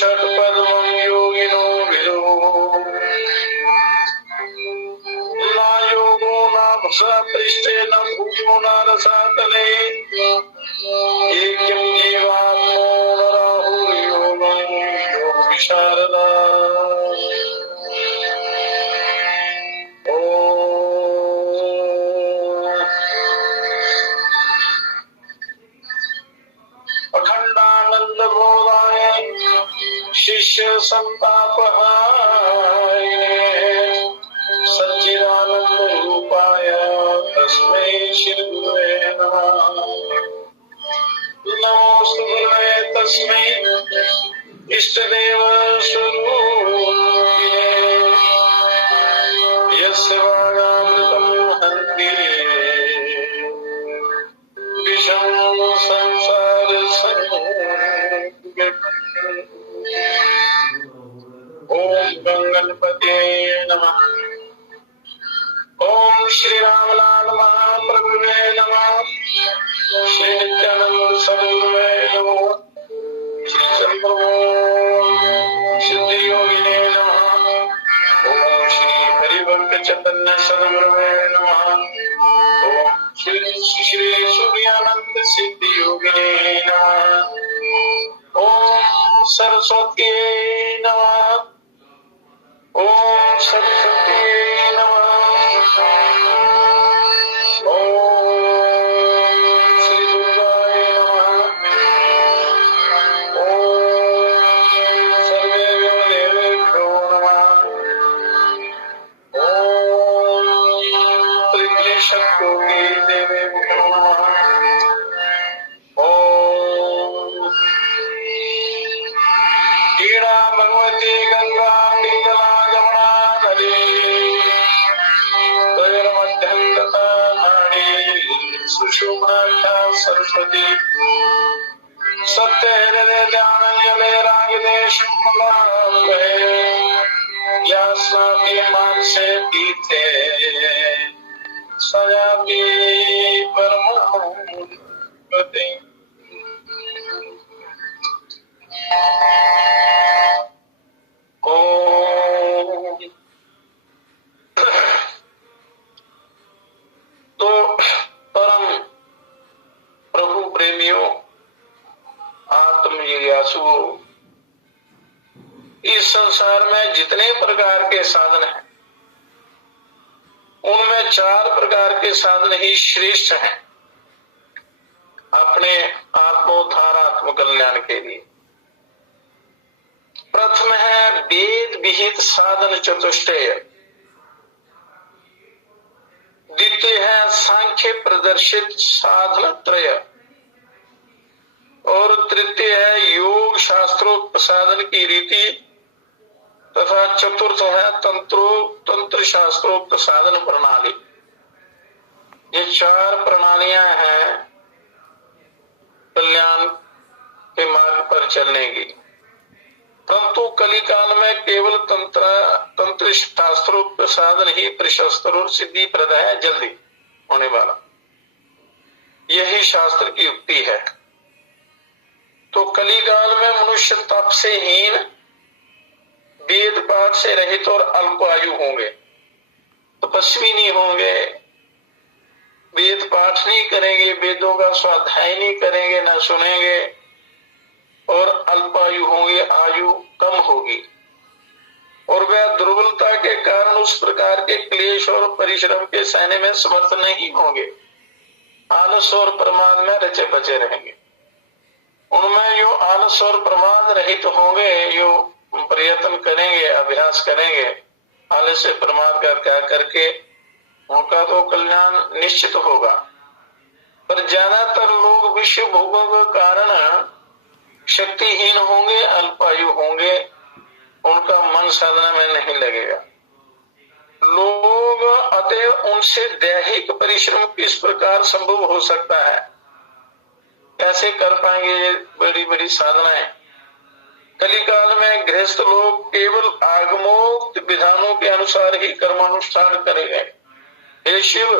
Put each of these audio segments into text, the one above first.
षट्पद्मं योगिनो विदुः न योगो न भसापृष्ठे न भूमो न रसातले एकं जीवात्मो न राहुर्योगं योगविशारदा अखंडानंद बोधाय शिष्य संतापहाय सच्चिदानंद रूपाय तस्मै श्री गुरवे नमः। नमोस्तु गुरवे तस्मै इष्टदेव स्वरूपिणे यस्य वागामृतं हन्ति विषं संसार ओम गणपते नमः। ओम श्री रामलाल महाप्रभुवे नमः। श्री नित्यानंद सद्गुरुवे नमः। श्री संप्रभु सिद्धि योगिने नमः। ओम श्री हरिभक्त चैतन्य सद्गुरुवे नमः। ओम श्री सूर्यानंद सिद्धि योगिने नमः। ओम सरस्वती नमः। ओम सरस्वती नमः। ओम श्री दुर्गाय नमः। ओम सर्वेभ्यो देवेभ्यो नमः। ओम त्रिपुरेशक्योगी देवेभ्यो नमः। ओम ईड़ा भगवती गंगा नीला जमुना नदी मध्यम तथा नाड़ी सुषुम्ना सरस्वती सत्य हृदय ध्यान जले रागदेश या स्नाति मानसे पीते सजाती परमोन्नति। तो परम प्रभु प्रेमियों, आत्म जिज्ञासु, इस संसार में जितने प्रकार के साधन हैं उनमें 4 प्रकार के साधन ही श्रेष्ठ हैं अपने आत्मोद्धार आत्म कल्याण के लिए। प्रथम है वेद विहित साधन चतुष्टय, द्वितीय है सांख्य प्रदर्शित साधन त्रय, और तृतीय है योग शास्त्रोक्त साधन की रीति, तथा चतुर्थ है तंत्र शास्त्रोक्त साधन प्रणाली। ये 4 प्रणालियां हैं कल्याण के मार्ग पर चलने की। परंतु कलिकाल में केवल तंत्र शास्त्रोक्त साधन ही प्रशस्त और सिद्धि प्रद है, जल्दी होने वाला, यही शास्त्र की युक्ति है। तो कलिकाल में मनुष्य तप से हीन, वेद पाठ से रहित और अल्प आयु होंगे, तपस्वी नहीं होंगे, वेद पाठ नहीं करेंगे, वेदों का स्वाध्याय नहीं करेंगे, न सुनेंगे, और अल्पायु होंगे, आयु कम होगी, और वह दुर्बलता के कारण उस प्रकार के क्लेश और परिश्रम के सहने में समर्थ नहीं होंगे, आलस और प्रमाद में रचे बचे रहेंगे। उनमें जो आलस और प्रमाद रहित होंगे, जो प्रयत्न करेंगे, अभ्यास करेंगे, आलस से प्रमाद का त्याग करके, उनका तो कल्याण निश्चित होगा। पर ज्यादातर लोग विश्व भोगों के कारण शक्तिहीन होंगे, अल्पायु होंगे, उनका मन साधना में नहीं लगेगा। लोग अतएव उनसे दैहिक परिश्रम किस प्रकार संभव हो सकता है, कैसे कर पाएंगे बड़ी बड़ी साधनाएं। कलिकाल में गृहस्थ लोग केवल आगमोक्त विधानों के अनुसार ही कर्मानुष्ठान करेंगे। हे शिव,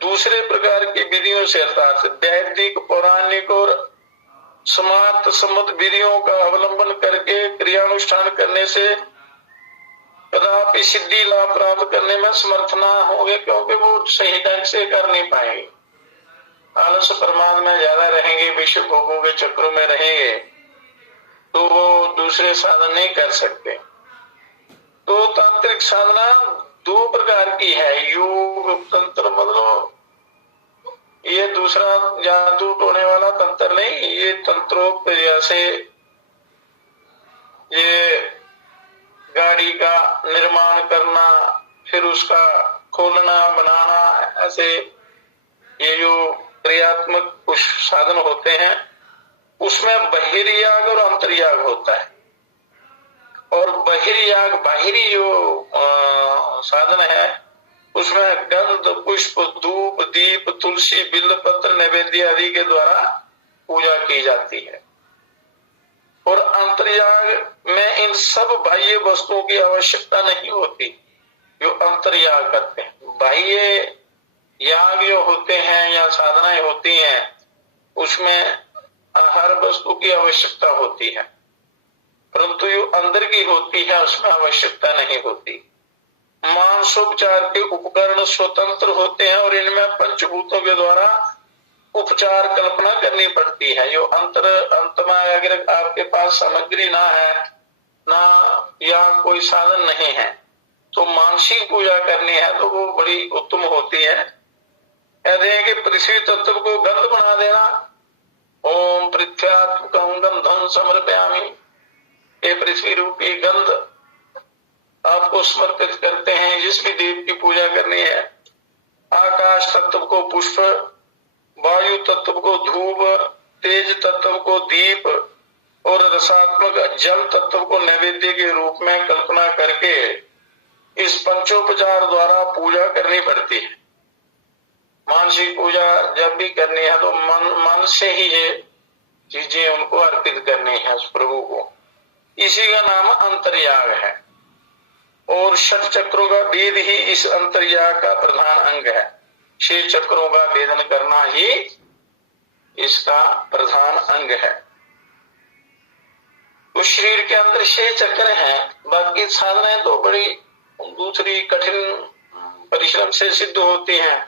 दूसरे प्रकार की विधियों से अर्थात वैदिक, पौराणिक और समाज सम्मत विधियों का अवलंबन करके सिद्धि लाभ प्राप्त करने में समर्थ ना होंगे, क्योंकि वो सही ढंग से कर नहीं पाएंगे। आलस प्रमाद में ज्यादा रहेंगे, विश्व भोगों के चक्रों में रहेंगे, तो वो दूसरे साधन नहीं कर सकते। तो तांत्रिक साधना दो प्रकार की है। योग तंत्र मतलब ये दूसरा जादू टोने वाला तंत्र नहीं, ये तंत्रों जैसे ये गाड़ी का निर्माण करना, फिर उसका खोलना बनाना, ऐसे ये जो क्रियात्मक कुछ साधन होते हैं, उसमें बहिर्याग और अंतर्याग होता है। और बहिर्याग बाहरी जो साधन है, उसमें गंध पुष्प धूप दीप तुलसी बिल्व पत्र नैवेद्य आदि के द्वारा पूजा की जाती है। और अंतर्याग में इन सब बाह्य वस्तुओं की आवश्यकता नहीं होती जो अंतर्याग करते हैं। बाह्य याग जो होते हैं या साधनाएं होती हैं, उसमें हर वस्तु की आवश्यकता होती है, परंतु जो अंदर की होती है उसमें आवश्यकता नहीं होती। मांसोपचार के उपकरण स्वतंत्र होते हैं और इनमें पंचभूतों के द्वारा उपचार कल्पना करनी पड़ती है। जो अंत में अगर आपके पास सामग्री ना है ना या कोई साधन नहीं है, तो मानसिक पूजा करनी है तो वो बड़ी उत्तम होती है। कहते हैं कि पृथ्वी तत्व को गंध बना देना, ओम पृथ्व्यात्मकं गंधं समर्पयामि, ये पृथ्वी रूपी गंध आपको समर्पित करते हैं। जिस भी देव की पूजा करनी है, आकाश तत्व को पुष्प, वायु तत्व को धूप, तेज तत्व को दीप और रसात्मक जल तत्व को नैवेद्य के रूप में कल्पना करके इस पंचोपचार द्वारा पूजा करनी पड़ती है। मानसिक पूजा जब भी करनी है तो मन से ही ये चीजें उनको अर्पित करनी है उस प्रभु को। इसी का नाम अंतर्याग है। और षट चक्रों का वेद ही इस अंतर्याग का प्रधान अंग है। 6 चक्रों का वेदन करना ही इसका प्रधान अंग है। तो शरीर के अंदर 6 चक्र हैं, बाकी साधनाएं तो बड़ी दूसरी कठिन परिश्रम से सिद्ध होती हैं।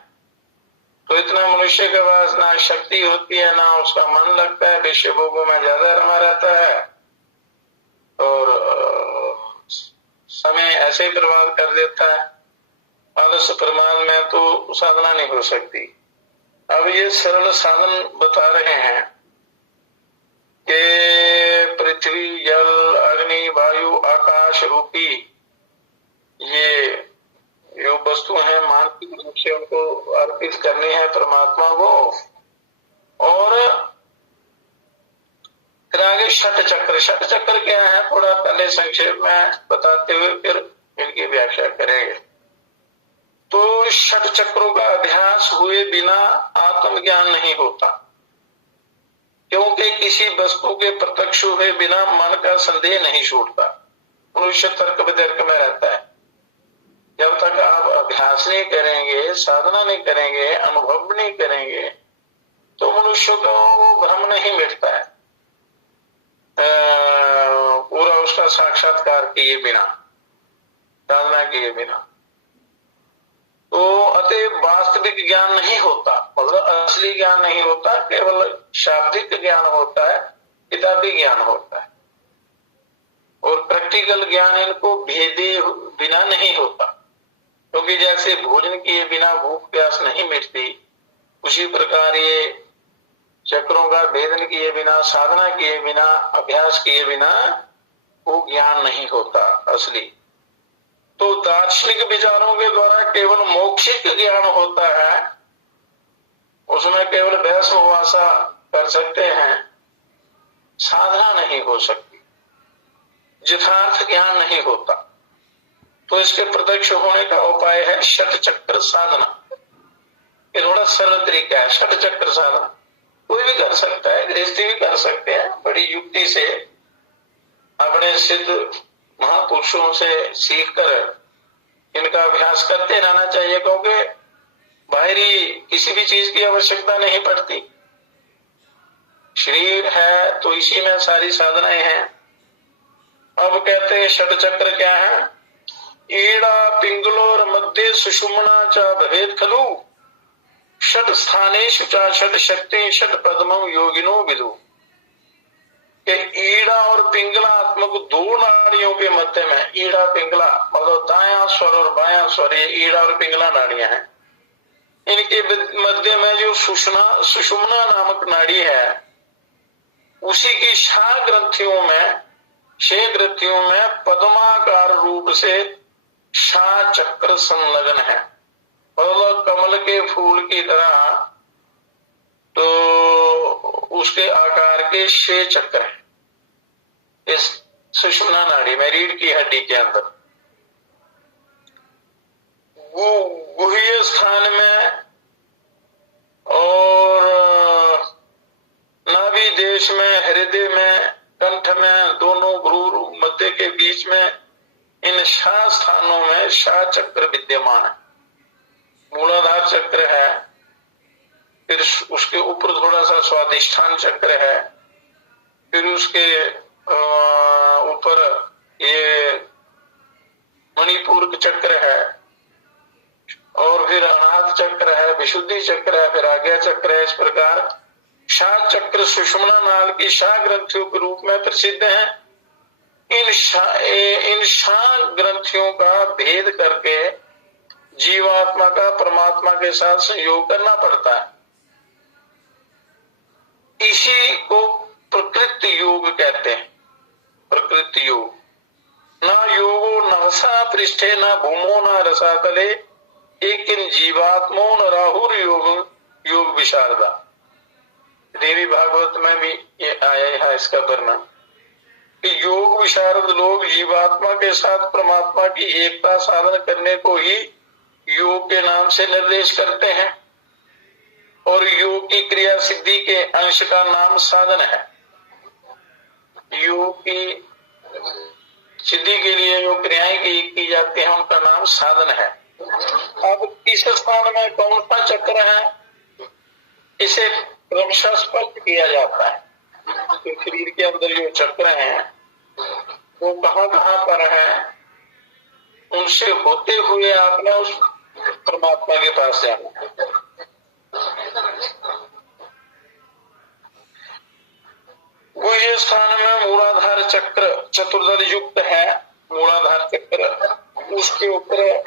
तो इतना मनुष्य के पास ना शक्ति होती है, ना उसका मन लगता है, विषय भोगों में ज्यादा रमा रहता है और समय ऐसे ही बर्बाद कर देता है। आलस्य प्रमाद में तो साधना नहीं हो सकती। अब ये सरल साधन बता रहे हैं कि पृथ्वी जल अग्नि वायु आकाश रूपी ये जो वस्तु है मानसिक रूप से उनको अर्पित करनी है परमात्मा को। और फिर आगे षट चक्र। षट चक्र क्या है, थोड़ा पहले संक्षेप में बताते हुए फिर इनकी व्याख्या करेंगे। तो षट चक्रों का अभ्यास हुए बिना आत्मज्ञान नहीं होता, क्योंकि किसी वस्तु के प्रत्यक्ष हुए बिना मन का संदेह नहीं छूटता। मनुष्य तर्क वितर्क में रहता है। जब तक आप अभ्यास नहीं करेंगे, साधना नहीं करेंगे, अनुभव नहीं करेंगे, तो मनुष्य को वो भ्रम नहीं मिटता है पूरा उसका साक्षात्कार किए बिना, साधना किए बिना। तो अतः वास्तविक ज्ञान नहीं होता, मतलब असली ज्ञान नहीं होता, केवल शाब्दिक ज्ञान होता है, किताबी ज्ञान होता है। और प्रैक्टिकल ज्ञान इनको भेदे बिना नहीं होता, क्योंकि जैसे भोजन किए बिना भूख प्यास नहीं मिटती, उसी प्रकार ये चक्रों का भेदन किए बिना, साधना किए बिना, अभ्यास किए बिना वो ज्ञान नहीं होता असली। तो दार्शनिक विचारों के द्वारा केवल मौखिक ज्ञान होता है, उसमें केवल बहस मुबासा कर सकते हैं, साधना नहीं हो सकती, यथार्थ ज्ञान नहीं होता। तो इसके प्रत्यक्ष होने का उपाय है षट चक्र साधना। ये थोड़ा सरल तरीका है। षट चक्र साधना कोई भी कर सकता है, गृहस्थी भी कर सकते हैं। बड़ी युक्ति से अपने सिद्ध महापुरुषों से सीखकर इनका अभ्यास करते रहना चाहिए, क्योंकि बाहरी किसी भी चीज की आवश्यकता नहीं पड़ती। शरीर है तो इसी में सारी साधनाएं हैं। अब कहते हैं षट चक्र क्या है। ईड़ा पिंगलोर मध्य सुषुम्ना च भवेत् खलु षट स्थानेषु च षट शक्ति षट पद्मं योगिनो विदु। कि ईड़ा और पिंगलात्मक दो नाड़ियों के मध्य में, ईड़ा पिंगला मतलब दायां स्वर और बायां स्वर, ये ईड़ा और पिंगला नाड़ियां हैं। इनके मध्य में जो सुषुम्ना नामक नाड़ी है, उसी की छह ग्रंथियों में पद्माकार रूप से छह चक्र संलग्न है, मतलब कमल के फूल की तरह। तो उसके आकार के 6 चक्र हैं इस सुषुम्ना नाड़ी में, रीढ़ की हड्डी के अंदर। गुह्य स्थान में और नाभि देश में, हृदय में, कंठ में, दोनों भ्रू मध्य के बीच में, इन 6 स्थानों में 6 चक्र विद्यमान है। मूलाधार चक्र है, फिर उसके ऊपर थोड़ा सा स्वादिष्ठान चक्र है, फिर उसके ऊपर ये मणिपूरक चक्र है, और फिर अनाहत चक्र है, विशुद्धि चक्र है, फिर आज्ञा चक्र है। इस प्रकार 7 चक्र सुषुम्ना नाल की 7 ग्रंथियों के रूप में प्रसिद्ध हैं। इन 7 ग्रंथियों का भेद करके जीवात्मा का परमात्मा के साथ संयोग करना पड़ता है। इसी को प्रकृति योग कहते हैं। प्रकृति योग न योगो नवसा पृष्ठे न भूमो न रसातले एकिन जीवात्मो न राहुर योग विशारदा। देवी भागवत में भी ये आया है इसका वर्णन कि योग विशारद लोग जीवात्मा के साथ परमात्मा की एकता साधन करने को ही योग के नाम से निर्देश करते हैं, और योग की क्रिया सिद्धि के अंश का नाम साधन है। योग की सिद्धि के लिए जो क्रियाएं की जाती हैं उनका नाम साधन है। अब इस स्थान में कौन सा चक्र है, इसे क्रमशः स्पष्ट किया जाता है। तो शरीर के अंदर जो चक्र हैं वो कहाँ कहाँ पर है, उनसे होते हुए आपने उस परमात्मा के पास जाना है। गुह्य स्थान में मूलाधार चक्र चतुर्दल युक्त है। मूलाधार चक्र, उसके ऊपर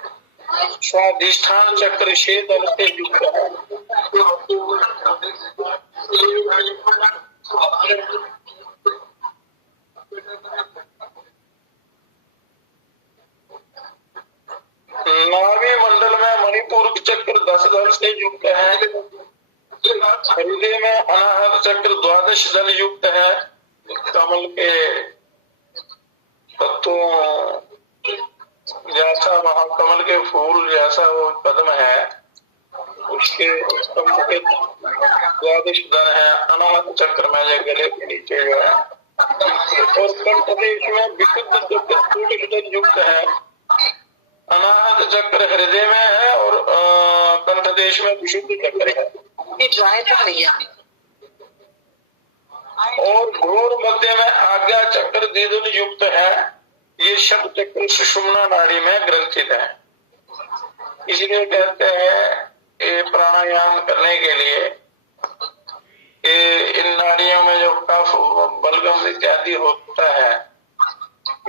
स्वाधिष्ठान चक्र 6 दल से युक्त है। नाभि मंडल में मणिपूरक चक्र 10 दल से युक्त है। हृदय में अनाहत चक्र 12 दल युक्त है। कमल के पत्तों जैसा, वहां कमल के फूल जैसा वो पद्म है, उसके कमल के 12 दल है। अनाहत चक्र में जो गले के नीचे जो है, और कंठ देश में विशुद्ध चक्र 16 दल युक्त है। अनाहत चक्र हृदय में है और कंठ देश में विशुद्ध चक्र है। और भ्रूण मध्य में आज्ञा चक्र द्विदल युक्त है। ये शब्द चक्र सुषुम्ना नाड़ी में ग्रंथित है। इसलिए कहते हैं ये प्राणायाम करने के लिए इन नाड़ियों में जो कफ बलगम इत्यादि होता है,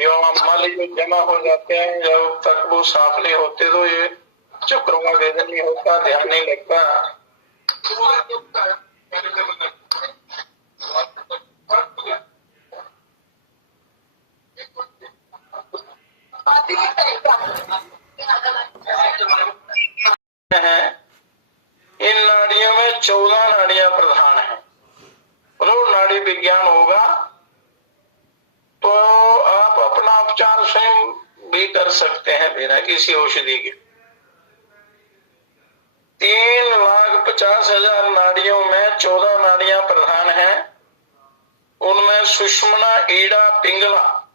मल जो जमा हो जाते हैं, जब तक वो साफ नहीं होते तो ये चक्रों का वेदन नहीं होता, ध्यान नहीं लगता। इन नाड़ियों में 14 नाड़ियां प्रधान है। मतलब नाड़ी विज्ञान होगा तो आप अपना उपचार स्वयं भी कर सकते हैं बिना किसी औषधि के। 3,50,000 नाड़ियों में 14 नाड़ियां प्रधान हैं। उनमें सुषुम्ना, ईड़ा, पिंगला,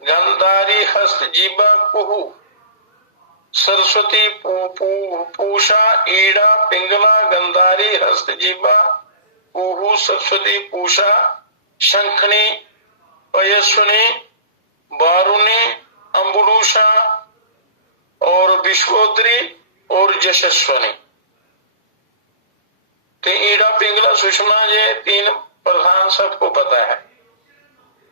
गंधारी, हस्त, जीवा, कुहू, सरस्वती, पूषा, ईड़ा, पिंगला, गंधारी, हस्त, जीवा, कुहू, सरस्वती, पूषा, शंखनी, पयस्वनी, बारुणी, अम्बुलूषा, विश्वोदरी और यशस्वनी। तो ईड़ा पिंगला सुषुम्ना ये 3 प्रधान सबको पता है,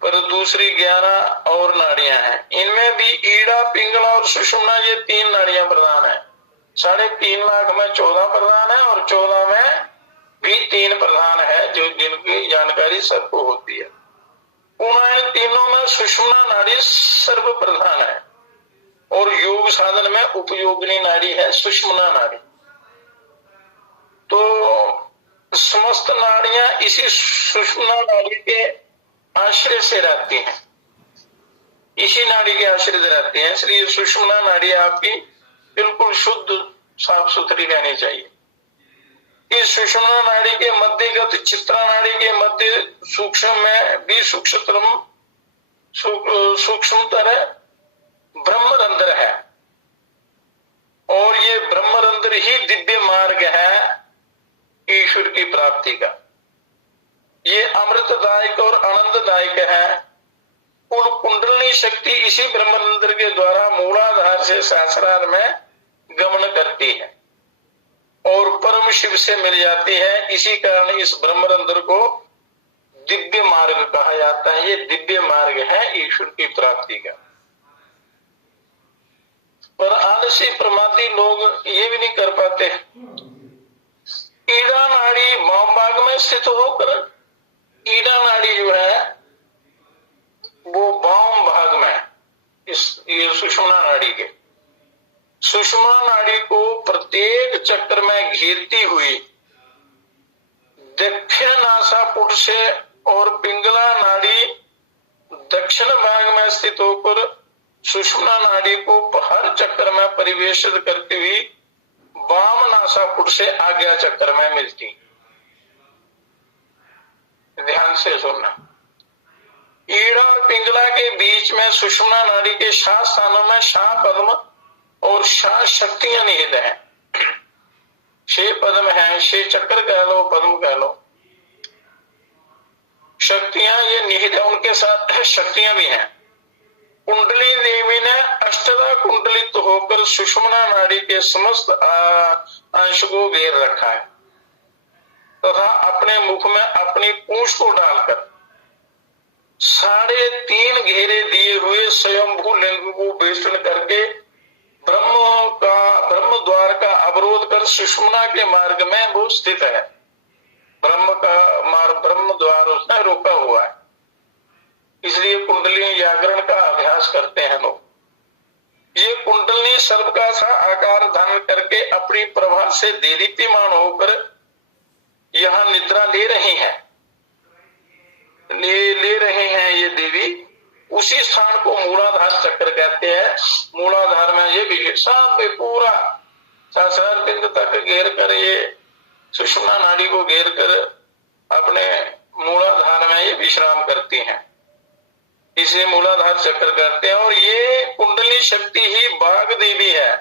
पर दूसरी 11 और नाड़ियां हैं। इनमें भी ईड़ा पिंगला और सुषुम्ना ये 3 नाड़ियां प्रधान है। 3.5 लाख में 14 प्रधान है और 14 में भी 3 प्रधान है, जो जिनकी जानकारी सबको होती है। पुनः इन तीनों में सुषुम्ना नाड़ी सर्व प्रधान है और योग साधन में उपयोगिनी नाड़ी है सुषुम्ना नाड़ी। तो समस्त नाड़ियां इसी सुषुम्ना नाड़ी के आश्रय से रहती हैं, इसी नाड़ी के आश्रित रहती हैं। इसलिए सुषुम्ना नाड़ी आपकी बिल्कुल शुद्ध साफ सुथरी रहनी चाहिए। इस सुषुम्ना नाड़ी के मध्यगत चित्रा नाड़ी के मध्य सूक्ष्म में भी सूक्ष्मतर ब्रह्मरंध्र है और ये ब्रह्मरंध्र ही दिव्य मार्ग है ईश्वर की प्राप्ति का। ये अमृतदायक और आनंददायक है। कुल कुंडलिनी शक्ति इसी ब्रह्मरंध्र के द्वारा मूलाधार से सहस्रार में गमन करती है और परम शिव से मिल जाती है। इसी कारण इस ब्रह्मरंध्र को दिव्य मार्ग कहा जाता है। ये दिव्य मार्ग है ईश्वर की प्राप्ति का। पर आलसी प्रमादी लोग ये भी नहीं कर पाते। ईड़ा नाड़ी वाम भाग में स्थित होकर, ईड़ा नाड़ी जो है वो वाम भाग में, ये सुषुम्ना नाड़ी के सुषुम्ना नाड़ी को प्रत्येक चक्र में घेरती हुई दक्षिण नासापुट से और पिंगला नाड़ी दक्षिण भाग में स्थित होकर सुषुम्ना नाड़ी को हर चक्र में परिवेशित करती हुई वाम नासापुट से आज्ञा चक्र में मिलती। ध्यान से सुनना। ईड़ा और पिंगला के बीच में सुषुम्ना नाड़ी के 7 स्थानों में शाह पद्म और 7 शक्तियां निहित हैं। 6 पद्म हैं, 6 चक्र कह लो, पद्म कह लो। शक्तियां ये निहित है, उनके साथ शक्तियां भी हैं। कुंडली देवी ने अष्टदा कुंडलित होकर सुषुम्ना नाड़ी के समस्त अंश को घेर रखा है तथा अपने मुख में अपनी पूंछ को डालकर 3.5 घेरे दिए हुए स्वयंभू लिंग को बेष्टन करके ब्रह्म द्वार का अवरोध कर सुषुम्ना के मार्ग में वो स्थित है। ब्रह्म द्वार उसने रोका हुआ है। इसलिए कुंडली जागरण का अभ्यास करते हैं लोग। ये कुंडली सर्प का सा आकार धारण करके अपनी प्रभा से देदीप्यमान होकर यहाँ निद्रा ले रही हैं, ले रहे हैं ये देवी। उसी स्थान को मूलाधार चक्र कहते हैं। मूलाधार में ये भी सामने पूरा सहस्रार बिंदु तक घेर कर, ये सुषुम्ना नाड़ी को घेर कर अपने मूलाधार में ये विश्राम करती हैं। इसे मूलाधार चक्र कहते हैं। और ये कुंडली शक्ति ही बाघ देवी है,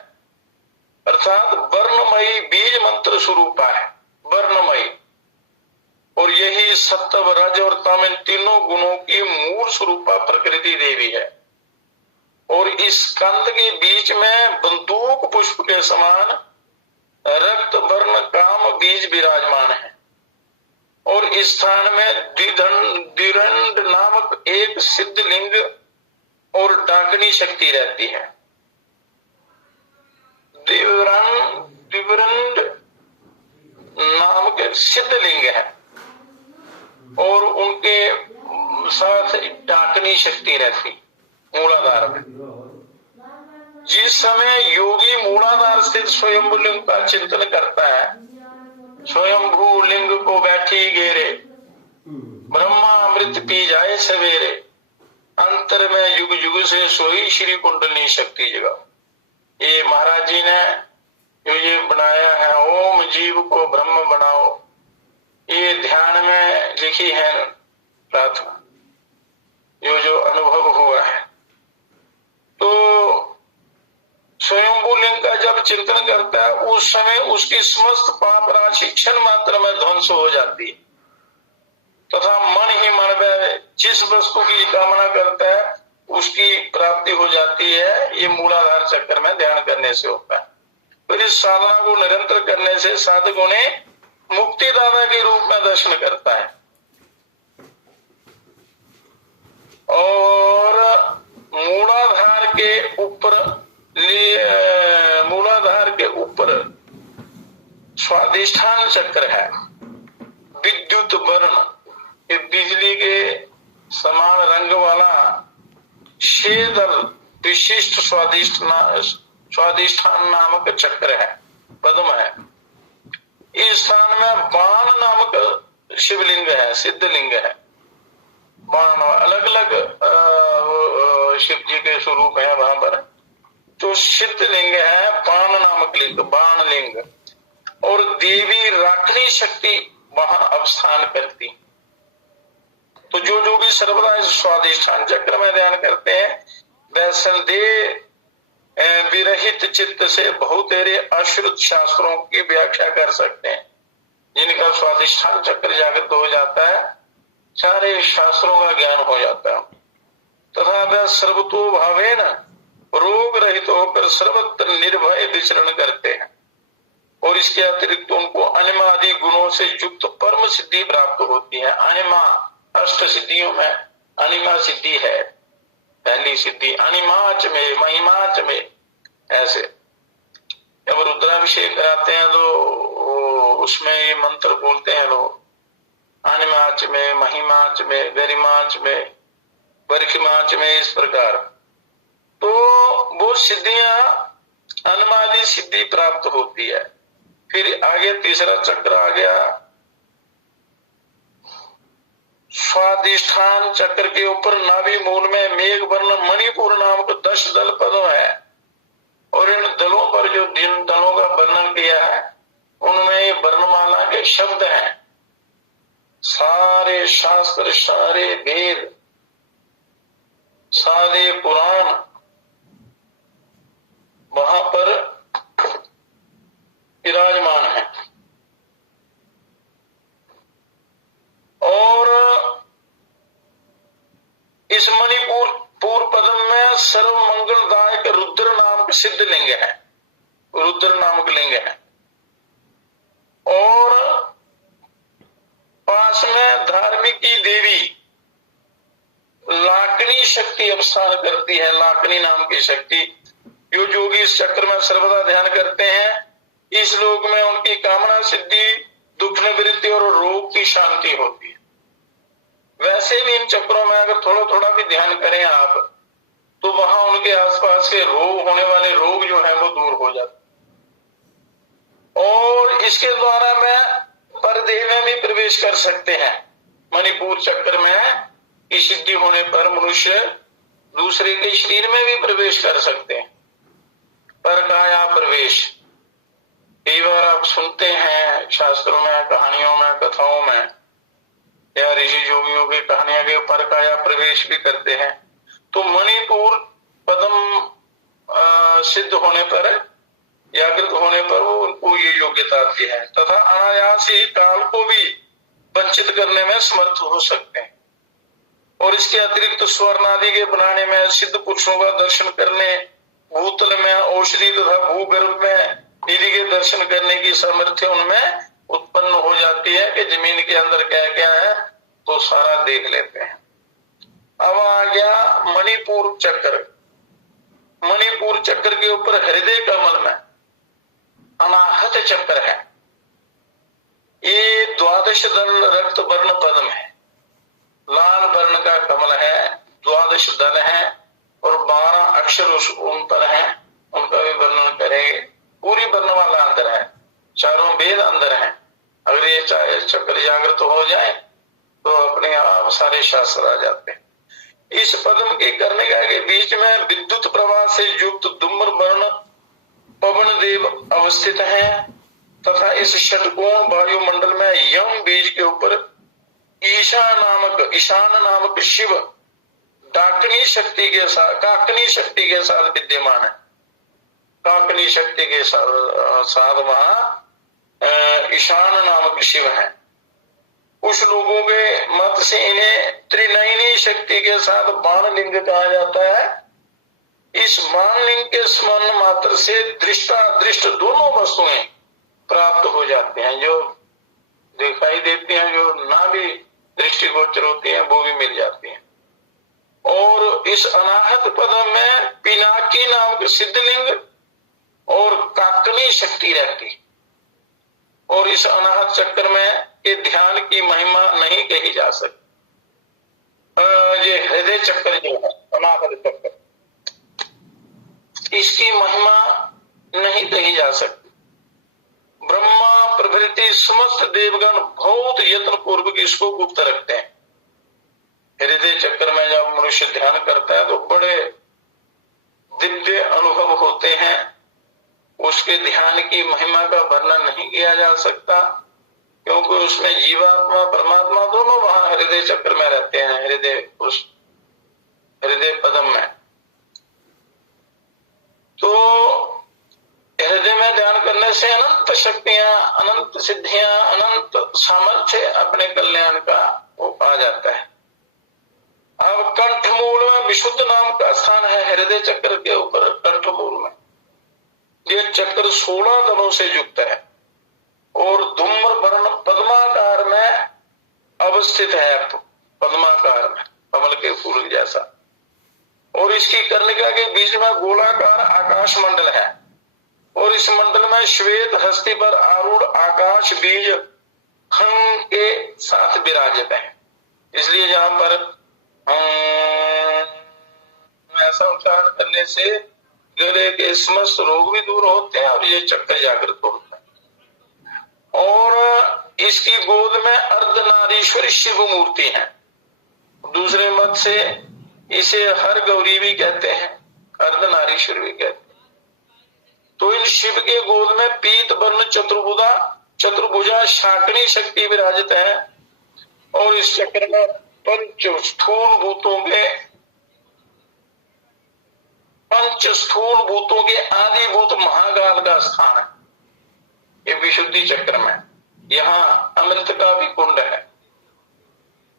अर्थात वर्णमयी बीज मंत्र स्वरूपा है, वर्णमयी। और यही सत्व रज और तम इन तीनों गुणों की मूल स्वरूपा प्रकृति देवी है। और इस कंद के बीच में बंदूक पुष्प के समान रक्त वर्ण काम बीज विराजमान है। और इस स्थान में द्विदंड नामक एक सिद्ध लिंग और डाकनी शक्ति रहती है। द्विदंड नामक सिद्ध लिंग है और उनके साथ डाकनी शक्ति रहती मूलाधार में। जिस समय योगी मूलाधार स्थित स्वयंभू लिंग का चिंतन करता है, स्वयंभू लिंग को बैठी घेरे, ब्रह्मा अमृत पी जाए सवेरे, अंतर में युग युग से सोई श्री कुंडली शक्ति जगा। ये महाराज जी ने जो ये बनाया है, ओम जीव को ब्रह्म बनाओ, ये ध्यान में लिखी है प्रार्थना, जो अनुभव हुआ है। तो स्वयंभू लिंग का जब चिंतन करता है, उस समय उसकी समस्त पाप राशि क्षण मात्र में ध्वंस हो जाती है तथा मन ही मन में जिस वस्तु की कामना करता है उसकी प्राप्ति हो जाती है। ये मूलाधार चक्र में ध्यान करने से होता है। फिर इस साधना को निरंतर करने से साधक उन्हें मुक्तिदाता के रूप में दर्शन करता है। और मूलाधार के ऊपर स्वाधिष्ठान चक्र है, विद्युत वर्ण, ये बिजली के समान रंग वाला शेदल विशिष्ट स्वाधिष्ठान नामक चक्र है, पद्म है। इस स्थान में बाण नामक शिवलिंग है, सिद्धलिंग है। बाण अलग अलग शिव जी के स्वरूप है वहां पर। तो सिद्धलिंग है बाण नामक लिंग, बाण लिंग। और देवी राखनी शक्ति वहां अवस्थान करती। तो जो भी सर्वदा इस स्वाधिष्ठान चक्र में ध्यान करते हैं वह संदेह विरहित चित्त से बहुतेरे अश्रुत शास्त्रों की व्याख्या कर सकते हैं। जिनका स्वाधिष्ठान चक्र जागृत हो जाता है, सारे शास्त्रों का ज्ञान हो जाता है। तथा वह सर्वतो भावेन रोग रहित होकर सर्वत्र निर्भय विचरण करते हैं। और इसके अतिरिक्त उनको अनिमा आदि गुणों से युक्त परम सिद्धि प्राप्त होती है। अनिमा अष्ट सिद्धियों में अनिमा सिद्धि है पहली सिद्धि। अनिमाच में, महिमाच में, ऐसे जब रुद्राभिषेक कराते हैं तो उसमें ये मंत्र बोलते हैं लोग, अनिमाच में, महिमाच में, गरिमाच में, बरखिमाच में, इस प्रकार। तो वो सिद्धियां अनिमादि सिद्धि प्राप्त होती है। फिर आगे तीसरा चक्र आ गया स्वाधिष्ठान चक्र के ऊपर नाभि मूल में मेघ वर्ण मणिपुर नामक 10 दल पदों है। और इन दलों पर जो जिन दलों का वर्णन किया है उनमें वर्णमाला के शब्द हैं। सारे शास्त्र, सारे वेद, सारे पुराण वहां पर विराजमान है। और इस मणिपुर पूर्व पदम में सर्व मंगलदायक रुद्र नामक सिद्ध लिंग है, रुद्र नामक लिंग है। और पास में धार्मिकी देवी लाकनी शक्ति अवस्थान करती है। लाकनी नाम की शक्ति जो जोगी इस चक्र में सर्वदा ध्यान करते हैं, इस लोक में उनकी कामना सिद्धि, दुख निवृत्ति और रोग की शांति होती है। वैसे भी इन चक्रों में अगर थोड़ा थोड़ा भी ध्यान करें आप, तो वहां उनके आसपास के रोग, होने वाले रोग जो है वो दूर हो जाते। और इसके द्वारा में परदेह में भी प्रवेश कर सकते हैं। मणिपुर चक्र में की सिद्धि होने पर मनुष्य दूसरे के शरीर में भी प्रवेश कर सकते हैं। परकाया प्रवेश कई बार आप सुनते हैं शास्त्रों में, कहानियों में, कथाओं में, या ऋषि योगियों की कहानियां के परकाया प्रवेश भी करते हैं। तो मणिपुर पदम सिद्ध होने पर, जागृत होने पर वो उनको ये योग्यता आती है। तथा अनायास ही काल को भी वंचित करने में समर्थ हो सकते हैं। और इसके अतिरिक्त स्वर्ण आदि के बनाने में, सिद्ध पुरुषों का दर्शन करने, भूतल में औषधि तथा भूगर्भ में निधि के दर्शन करने की सामर्थ्य उनमें उत्पन्न हो जाती है कि जमीन के अंदर क्या क्या है तो सारा देख लेते हैं। अब आ गया मणिपुर चक्र। मणिपुर चक्र के ऊपर हृदय कमल में अनाहत चक्र है। ये 12 दल रक्त वर्ण पद्म है, लाल वर्ण का कमल है, 12 दल है और 12 अक्षर उन पर है। उनका भी वर्णन करेंगे। पूरी वर्णमाला अंदर है, चारों वेद अंदर है। अगर ये चाहे चक्र जागृत हो जाए तो अपने आप सारे शास्त्र आ जाते हैं। इस पद्म के कर्णिका के बीच में विद्युत प्रवाह से युक्त धूम्र वर्ण पवन देव अवस्थित है। तथा इस षटकोण वायुमंडल में यम बीज के ऊपर ईशान नामक शिव काकनी शक्ति के साथ विद्यमान है। काकनी शक्ति के साथ वहां ईशान नामक शिव है। कुछ लोगों के मत से इन्हें त्रिनयनी शक्ति के साथ बाण लिंग कहा जाता है। इस बाण लिंग के स्मरण मात्र से दृष्टादृष्ट दोनों वस्तुएं प्राप्त हो जाते हैं, जो दिखाई देती हैं, जो ना भी दृष्टिगोचर होती हैं, वो भी मिल जाती हैं। और इस अनाहत पद में पिनाकी नाम के सिद्धलिंग और काकनी शक्ति रहती। और इस अनाहत चक्र में ये ध्यान की महिमा नहीं कही जा सकती। ये हृदय चक्र जो है, अनाहत चक्र, इसकी महिमा नहीं कही जा सकती। ब्रह्मा प्रभृति समस्त देवगण बहुत यत्न पूर्वक इसको गुप्त रखते हैं। हृदय चक्र में जब मनुष्य ध्यान करता है तो बड़े दिव्य अनुभव होते हैं। उसके ध्यान की महिमा का वर्णन नहीं किया जा सकता, क्योंकि उसमें जीवात्मा परमात्मा दोनों वहां हृदय चक्र में रहते हैं, हृदय पदम में। तो हृदय में ध्यान करने से अनंत शक्तियां, अनंत सिद्धियां, अनंत सामर्थ्य अपने कल्याण का वो आ जाता है। अब कंठमूल में विशुद्ध नाम का स्थान है हृदय चक्र के ऊपर। कंठमूल में ये चक्र 16 दलों से युक्त है और धूम्र वर्ण पद्माकार में अवस्थित है, पद्माकार में कमल के फूल जैसा। और इसकी कर्णिका के बीच में गोलाकार आकाश मंडल है और इस मंडल में श्वेत हस्ती पर आरूढ़ आकाश बीज हं के साथ विराजित है। इसलिए जहां पर ऐसा उच्चारण करने से गले के समस्त रोग भी दूर होते हैं और ये चक्र जागृत होता है। और इसकी गोद में अर्धनारीश्वर शिव मूर्ति है। दूसरे मत से इसे हर गौरी भी कहते हैं, अर्धनारीश्वर भी कहते हैं। तो इन शिव के गोद में पीत वर्ण चतुर्भुजा शाकनी शक्ति विराजित है और इस चक्र में पंच स्थूल भूतों के आदिभूत महाकाल का स्थान है ये विशुद्धि चक्र में। यहाँ अमृत का भी कुंड है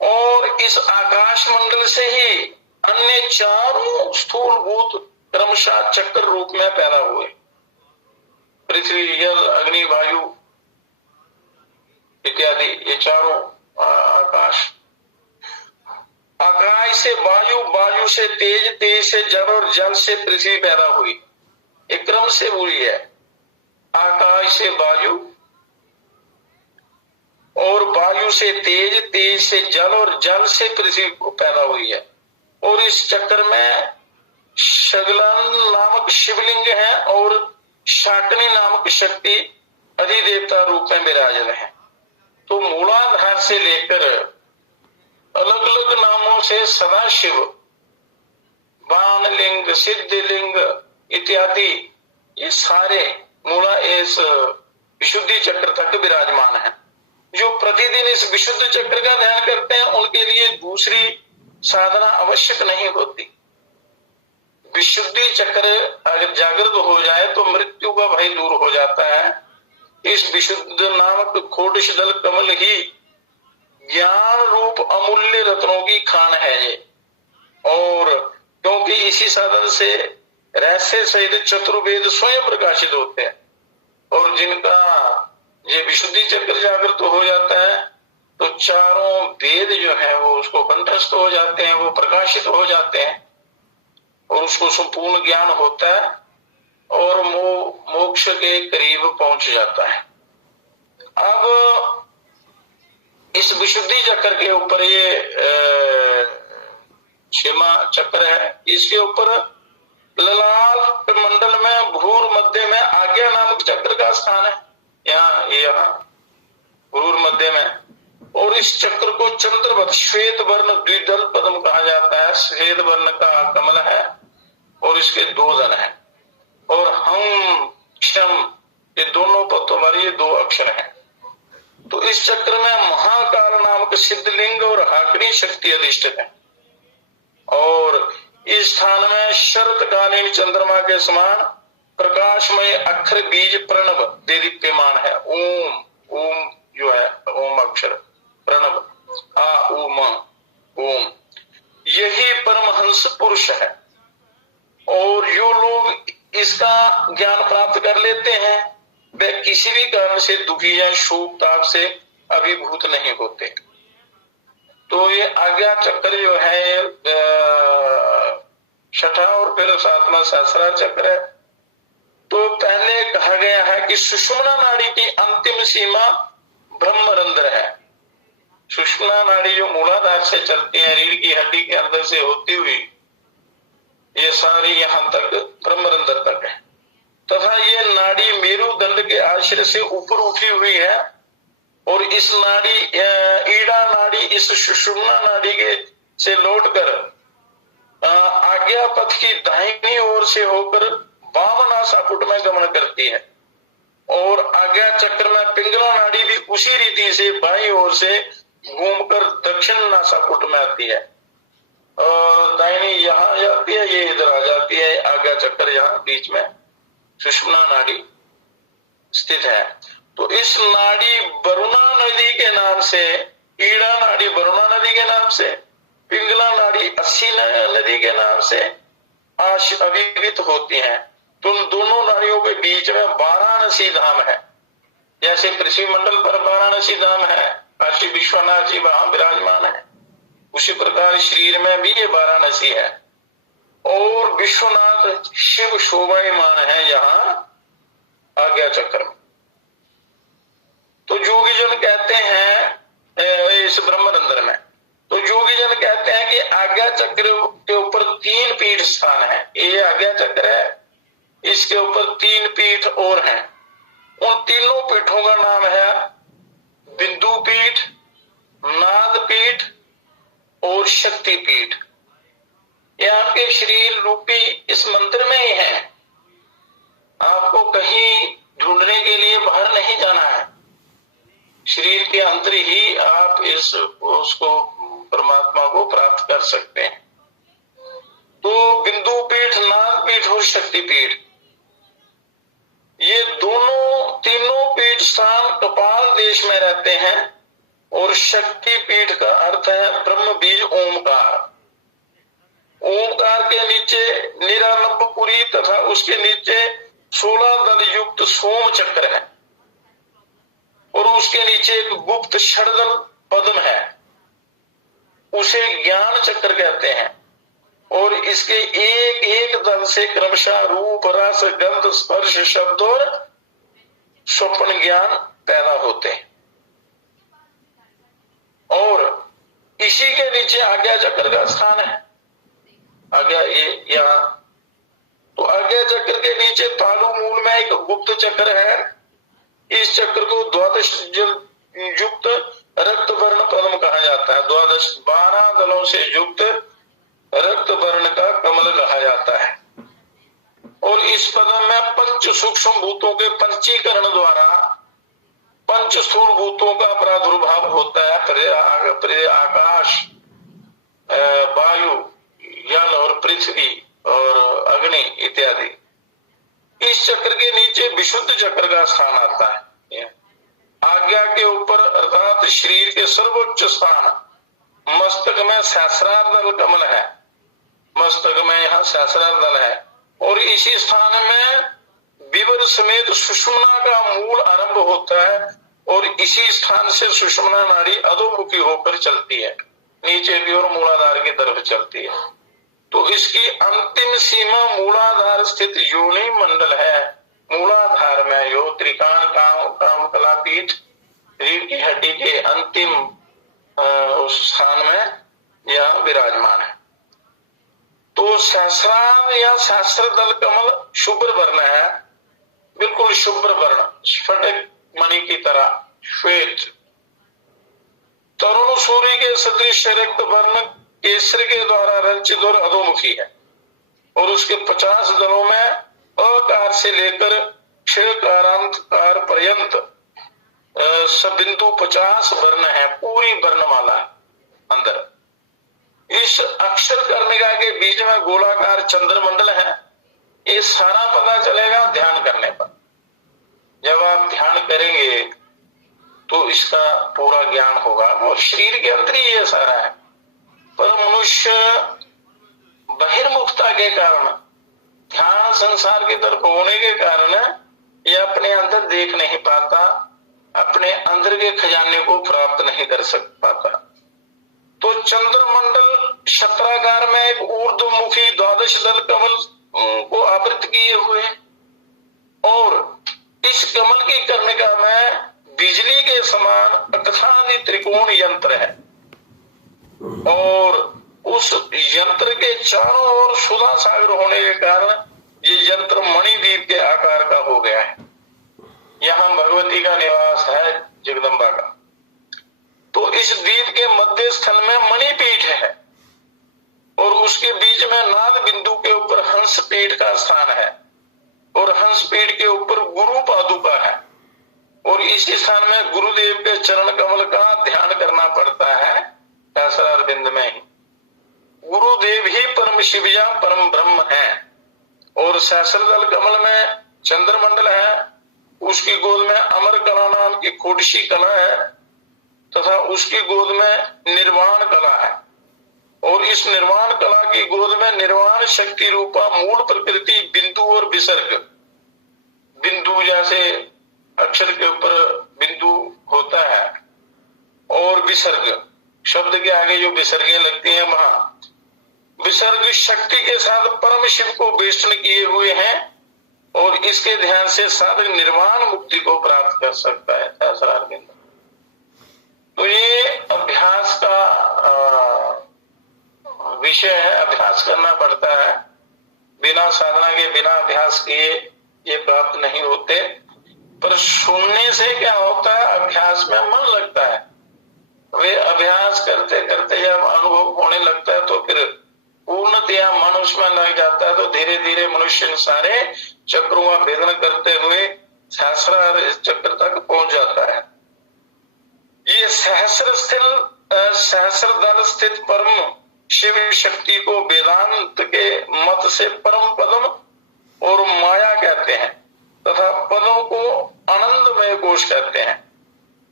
और इस आकाश मंडल से ही अन्य चारों स्थूल भूत क्रमशः चक्र रूप में पैदा हुए। पृथ्वी, जल, अग्नि, वायु इत्यादि, ये चारों आकाश से वायु, वायु से तेज, तेज से जल और जल से पृथ्वी पैदा हुई। एक क्रम से हुई है। आकाश से वायु और वायु से तेज, तेज से जल और जल से पृथ्वी पैदा हुई है। और इस चक्र में शगलन नामक शिवलिंग है और शाकनी नामक शक्ति अधिदेवता रूप में विराजित है। तो मूलाधार से लेकर अलग अलग नामों से सदाशिव, बाणलिंग, सिद्धलिंग इत्यादि ये सारे मूला इस विशुद्धि चक्र तक विराजमान है। जो प्रतिदिन इस विशुद्ध चक्र का ध्यान करते हैं उनके लिए दूसरी साधना आवश्यक नहीं होती। विशुद्धि चक्र अगर जागृत हो जाए तो मृत्यु का भय दूर हो जाता है। इस विशुद्ध नामक खोटशदल कमल ही ज्ञान रूप अमूल्य रत्नों की खान है ये। और क्योंकि इसी साधन से रहस्य सहित चतुर्वेद स्वयं प्रकाशित होते हैं और जिनका ये विशुद्धि चक्र जागृत हो जाता है तो चारों वेद जो है वो उसको कंठस्थ हो जाते हैं, वो प्रकाशित हो जाते हैं और उसको संपूर्ण ज्ञान होता है और मोक्ष के करीब पहुंच जाता है। अब इस विशुद्धि चक्र के ऊपर ये क्षमा चक्र है, इसके ऊपर ललाट मंडल में भ्रूर मध्य में आज्ञा नामक चक्र का स्थान है। यहाँ भ्रूर मध्य में। और इस चक्र को चंद्रवत श्वेत वर्ण द्विदल पद्म कहा जाता है। श्वेत वर्ण का कमल है और इसके 2 दल हैं और हम क्षम ये दोनों पदों वाले 2 अक्षर हैं। तो इस चक्र में महाकाल नामक सिद्धलिंग और हाकनी शक्ति अधिष्ठित है और इस स्थान में शरतकालीन चंद्रमा के समान प्रकाशमय अक्षर बीज प्रणव देदीप्यमान है। ओम, ओम जो है ओम अक्षर प्रणव अंश पुरुष है। और जो लोग इसका ज्ञान प्राप्त कर लेते हैं वे किसी भी कारण से दुखी या शोक ताप से अभिभूत नहीं होते। तो ये आज्ञा चक्र जो है छठा और फिर सातवां सहस्रार चक्र है। तो पहले कहा गया है कि सुषुम्ना नाड़ी की अंतिम सीमा ब्रह्मरंध्र है। सुषुम्ना नाड़ी जो मूलाधार से चलती है, रीढ़ की हड्डी के अंदर से होती हुई ये सारी यहाँ तक ब्रह्मरंध्र तक है, तथा ये नाड़ी मेरुदंड के आश्रय से ऊपर उठी हुई है। और इस नाड़ी ईड़ा नाड़ी इस सुषुम्ना नाड़ी के से लौटकर आज्ञा पथ की दाहिनी ओर से होकर वाम नासापुट में गमन करती है। और आज्ञा चक्र में पिंगला नाड़ी भी उसी रीति से बाईं ओर से घूमकर दक्षिण नासापुट में आती है। और दाहिनी यहाँ जाती है, ये इधर आ जाती है। आज्ञा चक्र यहाँ बीच में सुषुम्ना नाड़ी स्थित है। तो इस नाड़ी वरुणा नदी के नाम से, ईड़ा नाड़ी वरुणा नदी के नाम से, पिंगला नाड़ी अस्सी नदी के नाम से अभिहित होती हैं। तो उन दोनों नाड़ियों के बीच में वाराणसी धाम है। जैसे पृथ्वी मंडल पर वाराणसी धाम है, काशी विश्वनाथ जी वहां विराजमान है, उसी प्रकार शरीर में भी ये वाराणसी है। और विश्वनाथ शिव शोभायमान है यहाँ आज्ञा चक्र में। तो योगीजन कहते हैं इस ब्रह्मरंध्र में, तो योगीजन कहते हैं कि आज्ञा चक्र के ऊपर 3 पीठ स्थान है। ये आज्ञा चक्र है, इसके ऊपर 3 पीठ और हैं। उन तीनों पीठों का नाम है बिंदु पीठ, नाद पीठ और शक्ति पीठ। ये आपके शरीर रूपी इस मंत्र में ही है। आपको कहीं ढूंढने के लिए बाहर नहीं जाना है, शरीर के अंदर ही आप उसको परमात्मा को प्राप्त कर सकते हैं। तो बिंदु पीठ, नाद पीठ और शक्ति पीठ, ये तीनों पीठ स्थान कपाल देश में रहते हैं। और शक्ति पीठ का अर्थ है ब्रह्म बीज ओमकार। ओमकार के नीचे निरालंबपुरी तथा उसके नीचे 16 दल युक्त सोम चक्र है। और उसके नीचे एक गुप्त षडदल पद्म है, उसे ज्ञान चक्र कहते हैं। और इसके एक एक दल से क्रमशः रूप, रस, गंध, स्पर्श, शब्द और स्वप्न ज्ञान पैदा होते हैं। और इसी के नीचे आज्ञा चक्र का स्थान है। आज्ञा ये यहाँ, तो आज्ञा चक्र के नीचे तालु मूल में एक गुप्त चक्र है। इस चक्र को 12 युक्त रक्त वर्ण पद्म कहा जाता है। 12 दलों से युक्त रक्त वर्ण का कमल कहा जाता है। और इस पद्म में 5 सूक्ष्म भूतों के पंचीकरण द्वारा 5 स्थूल भूतों का प्रादुर्भाव होता है। आकाश, वायु, जल और पृथ्वी और अग्नि इत्यादि। इस चक्र के नीचे विशुद्ध चक्र का स्थान आता है। आज्ञा के ऊपर अर्थात शरीर के सर्वोच्च स्थान मस्तक में सहस्रार दल कमल है। मस्तक में यहाँ सहस्रार दल है। और इसी स्थान में विवर समेत सुषुम्ना का मूल आरंभ होता है। और इसी स्थान से सुषुम्ना नाड़ी अधोमुखी होकर चलती है, नीचे की ओर मूलाधार की तरफ चलती है। तो इसकी अंतिम सीमा मूलाधार स्थित योनि मंडल है। मूलाधार में यो त्रिकाण काम कला पीठ रीढ़ की हड्डी के अंतिम उस स्थान में यह विराजमान है। तो सहस्रार या सहस्त्र दल कमल शुभ्र वर्ण है, बिल्कुल शुभ्र वर्ण, स्फटिक मणि की तरह श्वेत। तरुण सूर्य के सदृश रक्त वर्ण केसर के द्वारा रंचित और अधोमुखी है। और उसके 50 दलों में अकार से लेकर क्षकारांतकार पर्यंत सबिंदु 50 वर्ण है, पूरी वर्णमाला अंदर। इस अक्षर कर्णिका के बीच में गोलाकार चंद्रमंडल है। ये सारा पता चलेगा ध्यान करने पर। जब आप ध्यान करेंगे तो इसका पूरा ज्ञान होगा। और शरीर के अंदर ही ये सारा है। पर मनुष्य बहिर्मुखता के कारण, ध्यान संसार की तरफ होने के कारण ये अपने अंदर देख नहीं पाता, अपने अंदर के खजाने को प्राप्त नहीं कर पाता। तो चंद्रमंडल क्षत्राकार में एक ऊर्ध्वमुखी द्वादश दल कमल को आवृत किए हुए, और इस कमल की कर्णिका में बिजली के समान अकथादि त्रिकोण यंत्र है, और उस यंत्र के चारों ओर सुधा सागर होने के कारण ये यंत्र मणिद्वीप के आकार का हो गया है। यहाँ भगवती का निवास है, जगदम्बा का। तो इस द्वीप के मध्य स्थल में मणिपीठ है, और उसके बीच में नाद बिंदु के ऊपर हंस पीठ का स्थान है, और हंस पीठ के ऊपर गुरु पादुका है, और इसी स्थान में गुरुदेव के चरण कमल का ध्यान करना पड़ता है सहस्रार बिंद में ही। गुरुदेव ही परम शिव या परम ब्रह्म है, और सहस्रदल कमल में चंद्रमंडल है, उसकी गोद में अमर कला नाम की खोडशी कला है, तथा उसकी गोद में निर्वाण कला है, और इस निर्वाण कला की गोद में निर्वाण शक्ति रूपा मूल प्रकृति बिंदु और विसर्ग, बिंदु जैसे अक्षर के ऊपर बिंदु होता है, और विसर्ग शब्द के आगे जो विसर्गें लगती हैं, वहां विसर्ग शक्ति के साथ परम शिव को वेष्टन किए हुए हैं, और इसके ध्यान से साधक निर्वाण मुक्ति को प्राप्त कर सकता है सहस्रार बिंद। तो ये अभ्यास का विषय है, अभ्यास करना पड़ता है। बिना साधना के, बिना अभ्यास किए ये प्राप्त नहीं होते। पर सुनने से क्या होता है, अभ्यास में मन लगता है। वे अभ्यास करते करते जब अनुभव होने लगता है, तो फिर पूर्णतया मन उसमें लग जाता है। तो धीरे धीरे मनुष्य सारे चक्रों का भेदन करते हुए सहस्रार चक्र तक पहुंच जाता है। ये सहस्रदल स्थित परम शिव शक्ति को वेदांत के मत से परम पदम और माया कहते हैं, तथा पदों को आनंदमय कोश कहते हैं,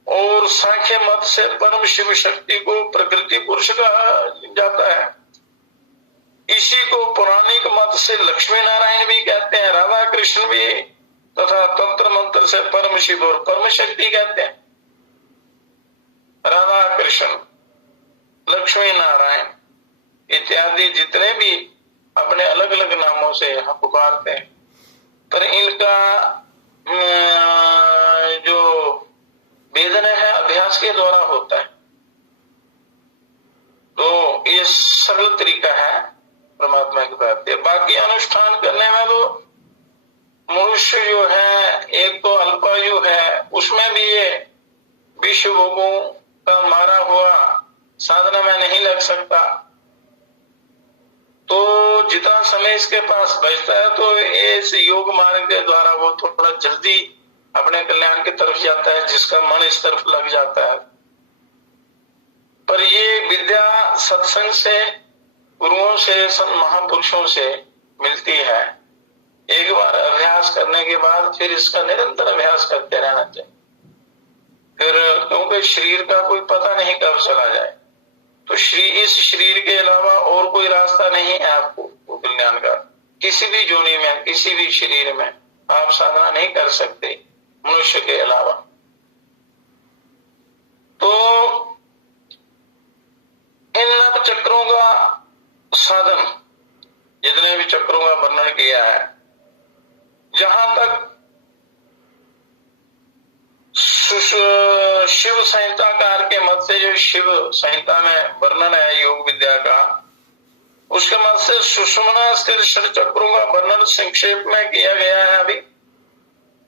और सांख्य मत से परम शिव शक्ति को प्रकृति पुरुष कहा जाता है। इसी को पौराणिक मत से लक्ष्मी नारायण भी कहते हैं, राधा कृष्ण भी, तथा तंत्र मंत्र से परम शिव और परम शक्ति कहते हैं। राधा कृष्ण, लक्ष्मी नारायण इत्यादि जितने भी अपने अलग अलग नामों से हम पुकारते हैं, पर इनका जो वेदन है अभ्यास के द्वारा होता है। तो ये सरल तरीका है परमात्मा की प्राप्ति। बाकी अनुष्ठान करने में तो मनुष्य जो है, एक तो अल्पायु है, उसमें भी ये विश्व भोगों का मारा हुआ साधना में नहीं लग सकता। तो जितना समय इसके पास बचता है, तो इस योग मार्ग के द्वारा वो थोड़ा जल्दी अपने कल्याण की तरफ जाता है, जिसका मन इस तरफ लग जाता है। पर ये विद्या सत्संग से, गुरुओं से, संत महापुरुषों से मिलती है। एक बार अभ्यास करने के बाद फिर इसका निरंतर अभ्यास करते रहना चाहिए। फिर क्योंकि शरीर का कोई पता नहीं कब चला जाए, तो इस शरीर के अलावा और कोई रास्ता नहीं है आपको कल्याण का। किसी भी जोनी में, किसी भी शरीर में आप साधना नहीं कर सकते मनुष्य के अलावा। तो इन नव चक्रों का साधन, जितने भी चक्रों का वर्णन किया है, जहां तक शिव संहिताकार के मत से, जो शिव संहिता में वर्णन है योग विद्या का, उसके मत से सुषुम्ना स्थिर षट चक्रों का वर्णन संक्षेप में किया गया है अभी।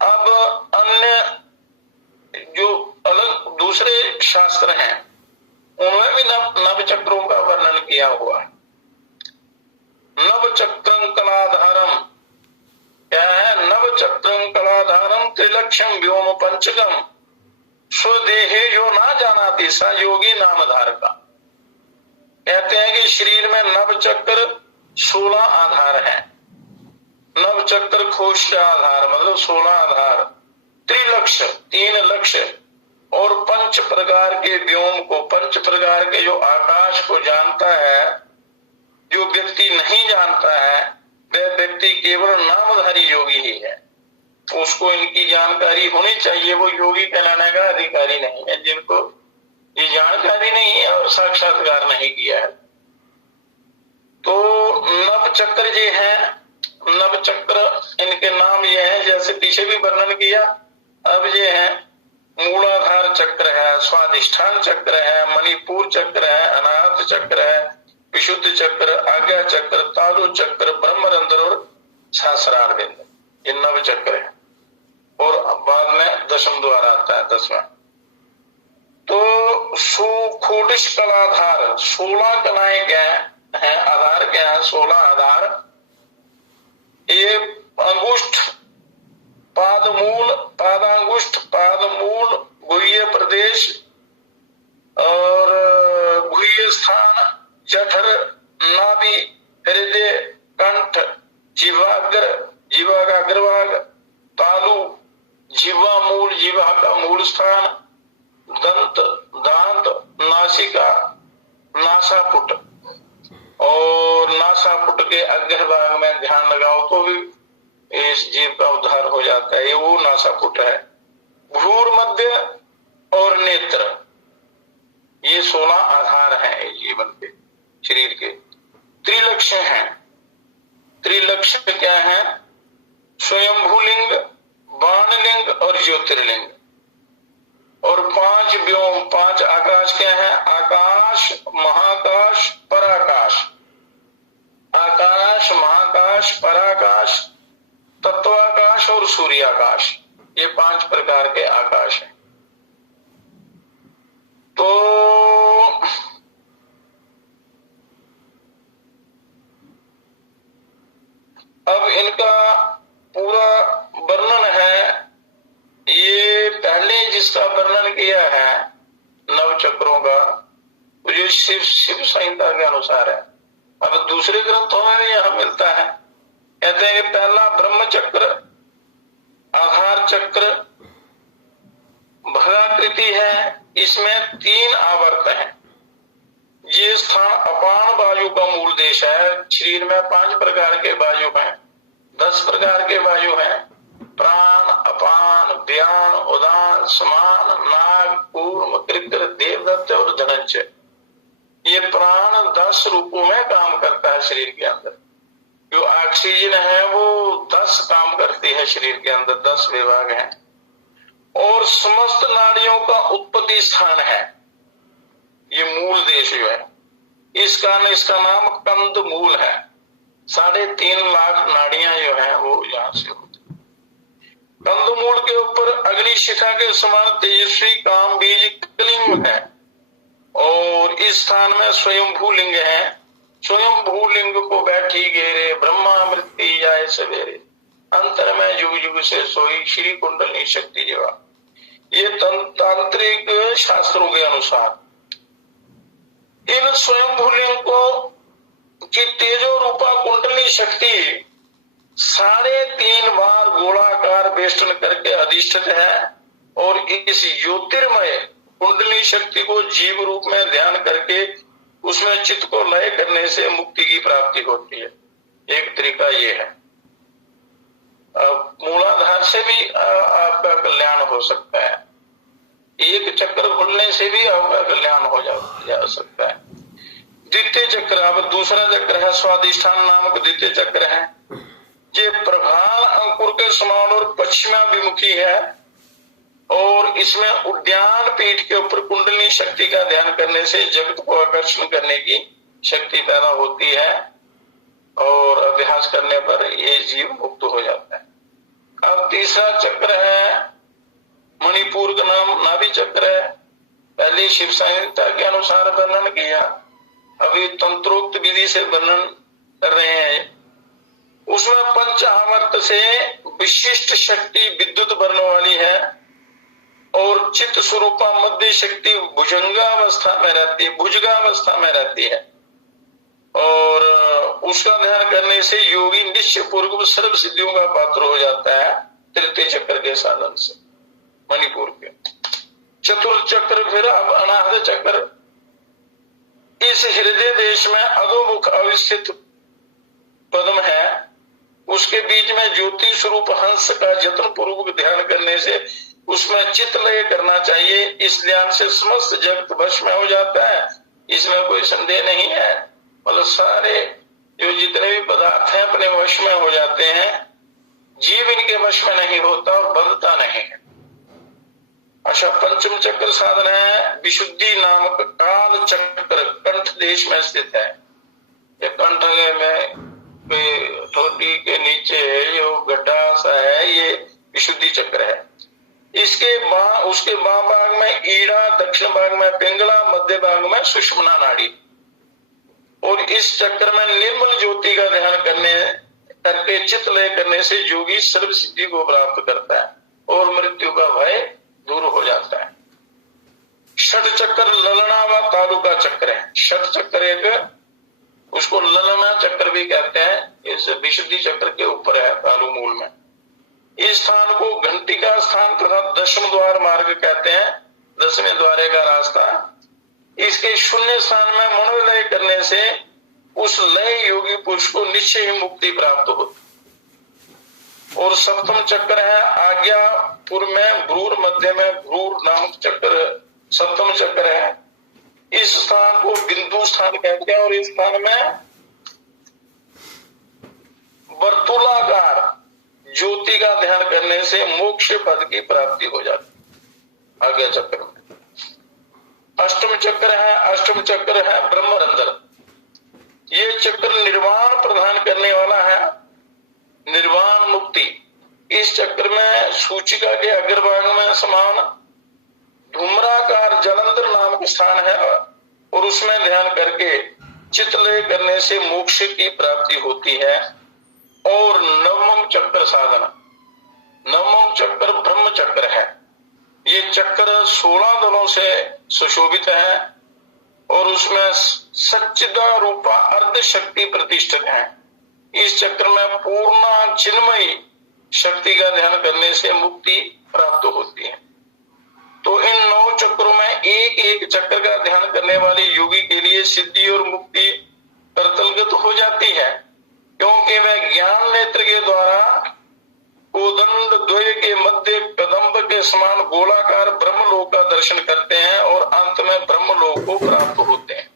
अब अन्य जो अलग दूसरे शास्त्र हैं, उनमें भी नव चक्रों का वर्णन किया हुआ है। नव चक्रं कलाधारम क्या है? नव चक्रं कलाधारम त्रिलक्षम व्योम पंचकम स्वदेहे जो ना जानाति सा योगी नामधार का। कहते हैं कि शरीर में नव चक्र 16 आधार हैं। नव चक्र खोश का आधार मतलब 16 आधार, त्रिलक्ष्य 3 लक्ष्य, और 5 प्रकार के व्योम को, 5 प्रकार के जो आकाश को जानता है, जो व्यक्ति नहीं जानता है वह व्यक्ति केवल नामधारी योगी ही है। उसको इनकी जानकारी होनी चाहिए, वो योगी कहलाने का अधिकारी नहीं है जिनको ये जानकारी नहीं है और साक्षात्कार नहीं किया है। तो नव चक्र ये है, नव चक्र इनके नाम ये है, जैसे पीछे भी वर्णन किया। अब ये है मूलाधार चक्र है, स्वाधिष्ठान चक्र है, मणिपुर चक्र है, अनाहत चक्र है, विशुद्ध चक्र, आज्ञा चक्र, तालु चक्र, ब्रह्मरंध्र और सहस्रार बिंद, ये नव चक्र है। और बाद में दशम द्वार आता है, 10वां। तो सुखोटिश कलाधार, 16 कलाएं क्या है, आधार क्या है, 16 आधार। ये अंगुष्ठ, पादमूल, पादांगुष्ठ, पादमूल, गुह्य प्रदेश और गुह्य स्थान, जठर, नाभि, हृदय, कंठ, जीवाग्र, जीवा का अग्रभाग, तालु, जीवा मूल, जीवा का मूल स्थान, दंत, दांत, नासिका, नासापुट, और नासापुट के अग्रभाग में ध्यान लगाओ तो भी इस जीव का उद्धार हो जाता है। ये वो नासापुट है। भ्रूर मध्य और नेत्र, ये 16 आधार हैं जीवन के, शरीर के। त्रिलक्ष्य हैं। त्रिलक्ष्य क्या है, स्वयंभूलिंग, बाणलिंग और ज्योतिर्लिंग। और 5 व्योम, 5 आकाश क्या है, आकाश, महाकाश, पराकाश। आकाश, महाकाश, पराकाश, तत्वाकाश और सूर्याकाश, ये 5 प्रकार के आकाश हैं। तो अब इनका पूरा वर्णन है। ये पहले जिसका वर्णन किया है नव चक्रों का, जो शिव संहिता के अनुसार है। अब दूसरे ग्रंथों में भी यहां मिलता है। कहते हैं कि पहला ब्रह्म चक्र, आधार चक्र, भगाकृति है, इसमें 3 आवर्त हैं। ये स्थान अपान वायु का मूल देश है। शरीर में 5 प्रकार के वायु हैं, 10 प्रकार के वायु हैं, प्राण, अपान, व्यान, उदान, समान, नाग, कूर्म, कृकर, देवदत्त और धनंजय। ये प्राण 10 रूपों में काम करता है शरीर के अंदर। जो ऑक्सीजन है वो 10 काम करती है शरीर के अंदर, 10 विभाग हैं। और समस्त नाड़ियों का उत्पत्ति स्थान है ये मूल देश जो है। इसका नाम कंद मूल है। 3.5 लाख नाड़ियां जो है वो यहाँ से होती। कंदमूल के ऊपर अग्नि शिखा के समान तेजस्वी काम बीज कलिंग है। और इस स्थान में स्वयं भूलिंग है। स्वयं भूलिंग को बैठी घेरे ब्रह्मा मृत्यु जाए सवेरे, अंतर में युग युग से सोई श्री कुंडली शक्ति जीवा। ये तांत्रिक शास्त्रों के अनुसार इन स्वयं भूलिंग को की तेजो रूपा कुंडली शक्ति 3.5 बार गोलाकार वेष्टन करके अधिष्ठित है। और इस ज्योतिर्मय कुंडली शक्ति को जीव रूप में ध्यान करके उसमें चित्त को लय करने से मुक्ति की प्राप्ति होती है। एक तरीका ये है। मूलाधार से भी आपका कल्याण हो सकता है। एक चक्र खुलने से भी आपका कल्याण हो जा सकता है। द्वितीय चक्र, अब दूसरा चक्र है स्वाधिष्ठान नामक द्वितीय चक्र है। ये प्रभाल अंकुर के समान और पश्चिमाभिमुखी है। और इसमें उद्यान पीठ के ऊपर कुंडली शक्ति का ध्यान करने से जगत को आकर्षण करने की शक्ति पैदा होती है। और अभ्यास करने पर ये जीव मुक्त हो जाता है। अब तीसरा चक्र है मणिपुर का नाम नाभि चक्र है। पहले शिव संहिता के अनुसार वर्णन किया, अभी तंत्रोक्त विधि से वर्णन कर रहे हैं। उसमें पंचावर्त से विशिष्ट शक्ति विद्युत वर्ण वाली है। और चित्त स्वरूपा मध्य शक्ति भुजंगावस्था में रहती है, भुजगावस्था में रहती है। और उसका ध्यान करने से योगी निश्चय पूर्वक सर्व सिद्धियों का पात्र हो जाता है तृतीय चक्र के साधन से, मणिपुर के। चतुर्थ चक्र फिर अब अनाहत चक्र। इस हृदय देश में अधोमुख अवस्थित पद्म है, उसके बीच में ज्योति स्वरूप हंस का जतन पूर्वक ध्यान करने से उसमें चित्त लय करना चाहिए। इस ध्यान से समस्त जगत वश में हो जाता है, इसमें कोई संदेह नहीं है। मतलब सारे जो जितने भी पदार्थ हैं अपने वश में हो जाते हैं, जीव इनके वश में नहीं होता और बंधता नहीं है। अच्छा, पंचम चक्र साधन है विशुद्धि नामक काल चक्र, कंठ देश में स्थित है। ये कंठ में ठोडी के नीचे जो गड्ढा सा है, ये विशुद्धि चक्र है। उसके बाम भाग में ईड़ा, दक्षिण भाग में पिंगला, मध्य भाग में सुषुम्ना नाड़ी। और इस चक्र में निर्मल ज्योति का ध्यान करके चित्त लय करने से योगी सर्व सिद्धि को प्राप्त करता है और मृत्यु का भय दूर हो जाता है। षट चक्र ललना व तालु का चक्र है। षट चक्र एक, उसको ललना चक्र भी कहते हैं, इस विशुद्धि चक्र के ऊपर है तालु मूल में। इस स्थान को घंटी का स्थान तथा दशम द्वार मार्ग कहते हैं, 10वें द्वारे का रास्ता। इसके शून्य स्थान में मनोलय करने से उस लय योगी पुरुष को निश्चय ही मुक्ति प्राप्त होती। और सप्तम चक्र है आज्ञापुर में भ्रूर, मध्य में भ्रूर नामक चक्र सप्तम चक्र है। इस स्थान को बिंदु स्थान कहते हैं और इस स्थान में वर्तुलाकार ज्योति का ध्यान करने से मोक्ष पद की प्राप्ति हो जाती। आगे चक्र में अष्टम चक्र है ब्रह्मरंध्र। ये चक्र निर्वाण प्रदान करने वाला है, निर्वाण मुक्ति। इस चक्र में सूचिका के अग्रभाग में समान धूम्राकार जलंधर नामक स्थान है और उसमें ध्यान करके चित्त लय करने से मोक्ष की प्राप्ति होती है। और नवम चक्र साधना, नवम चक्र ब्रह्म चक्र है। ये चक्र 16 दलों से सुशोभित है और उसमें सच्चिदा रूपा अर्ध शक्ति प्रतिष्ठित है। इस चक्र में पूर्ण चिन्मयी शक्ति का ध्यान करने से मुक्ति प्राप्त होती है। तो इन 9 चक्रों में एक एक चक्र का ध्यान करने वाले योगी के लिए सिद्धि और मुक्ति करतलगत हो जाती है, क्योंकि वह ज्ञान नेत्र के द्वारा कोदंड द्वय के मध्य कदम्ब के समान गोलाकार ब्रह्मलोक का दर्शन करते हैं और अंत में ब्रह्मलोक को प्राप्त होते हैं।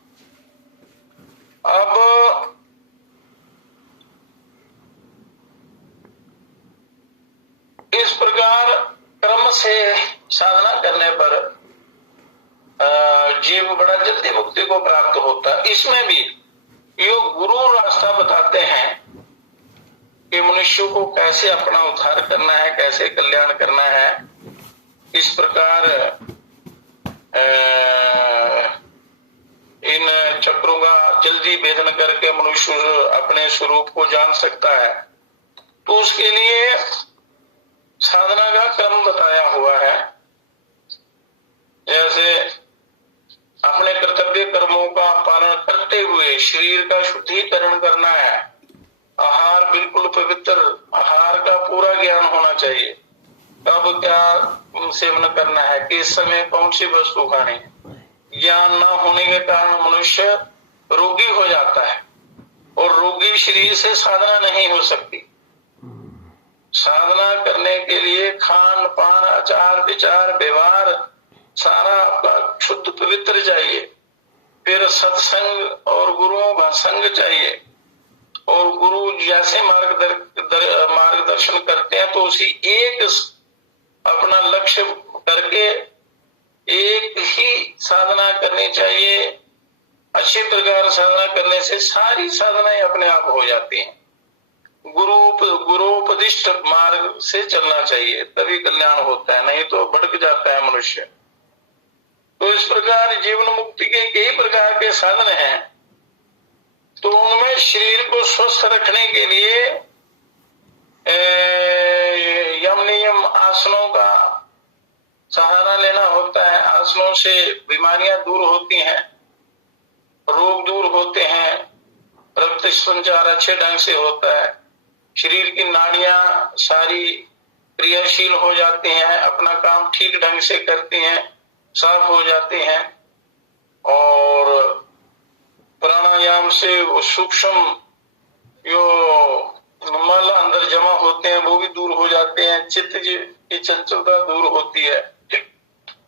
अब इस प्रकार क्रम से साधना करने पर जीव बड़ा जल्दी मुक्ति को प्राप्त होता है। इसमें भी योग गुरु रास्ता बताते हैं कि मनुष्य को कैसे अपना उद्धार करना है, कैसे कल्याण करना है। इस प्रकार इन चक्रों का जल्दी भेदन करके मनुष्य अपने स्वरूप को जान सकता है। तो उसके लिए साधना का क्रम बताया हुआ है। जैसे अपने कर्तव्य कर्मों का पालन करते हुए शरीर का शुद्धिकरण करना है। आहार बिल्कुल पवित्र, आहार का पूरा ज्ञान होना चाहिए। कब क्या सेवन करना है, किस समय कौन सी वस्तु खानी है। ज्ञान न होने के कारण मनुष्य रोगी हो जाता है और रोगी शरीर से साधना नहीं हो सकती। साधना करने के लिए खान पान, आचार विचार व्यवहार सारा आपका शुद्ध पवित्र चाहिए। फिर सत्संग और गुरुओं का संग चाहिए। और गुरु जैसे मार्गदर्शन करते हैं तो उसी एक अपना लक्ष्य करके एक ही साधना करनी चाहिए। अच्छी प्रकार साधना करने से सारी साधनाएं अपने आप हो जाती हैं। गुरुपदिष्ट मार्ग से चलना चाहिए, तभी कल्याण होता है, नहीं तो भटक जाता है मनुष्य। तो इस प्रकार जीवन मुक्ति के कई प्रकार के साधन हैं। तो उनमें शरीर को स्वस्थ रखने के लिए यम नियम आसनों का सहारा लेना होता है। आसनों से बीमारियां दूर होती हैं, रोग दूर होते हैं, रक्त संचार अच्छे ढंग से होता है, शरीर की नाड़ियां सारी क्रियाशील हो जाती हैं, अपना काम ठीक ढंग से करती हैं, साफ हो जाती हैं। और प्राणायाम से वो सूक्ष्म जो मल अंदर जमा होते हैं वो भी दूर हो जाते हैं। चित्त की चंचलता दूर होती है।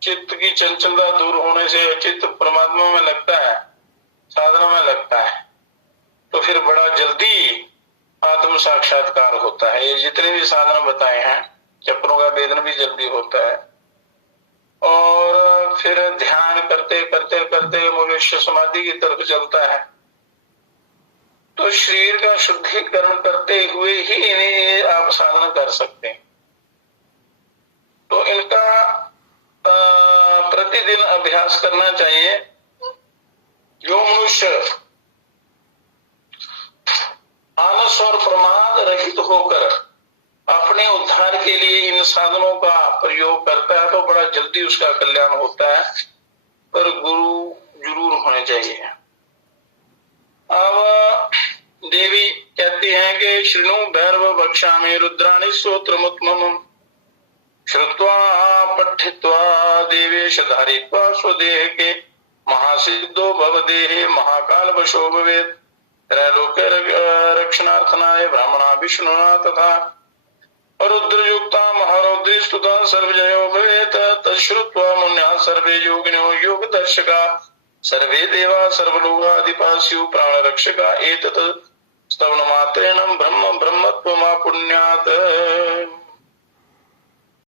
चित्त की चंचलता दूर होने से चित्त परमात्मा में लगता है, साधना में लगता है, तो फिर बड़ा जल्दी आत्म साक्षात्कार होता है। ये जितने भी साधन बताए हैं, चक्रों का वेदन भी जल्दी होता है। और फिर ध्यान करते करते करते मनुष्य समाधि की तरफ चलता है। तो शरीर का शुद्धिकरण करते हुए ही इन्हें आप साधना कर सकते हैं। तो इनका प्रतिदिन अभ्यास करना चाहिए। जो मनुष्य आलस और प्रमाद रहित होकर अपने उद्धार के लिए इन साधनों का प्रयोग करता है तो बड़ा जल्दी उसका कल्याण होता है। पर गुरु जरूर होने चाहिए। अब देवी कहती हैं कि श्रृणु भैरव वक्ष्यामि रुद्राणि स्तोत्रमुत्तमम् श्रुत्वा पठित्वा देवेश धारित्वा स्वदेह के महासिद्धो भवदेहे महाकाल वशो भवेत् त्रैलोक्य रक्षणार्थनाय ब्राह्मणा विष्णुना तथा रुद्रयुक्ता महारौद्री स्तुता सर्वजयो भवेत् तच्छ्रुत्वा मुन्या सर्वे योगिनो योगदर्शका सर्वे देवा सर्वलोकाधिपा स्युः प्राणरक्षका एतत् स्तवनमात्रेण ब्रह्म ब्रह्मत्वमापुण्यात्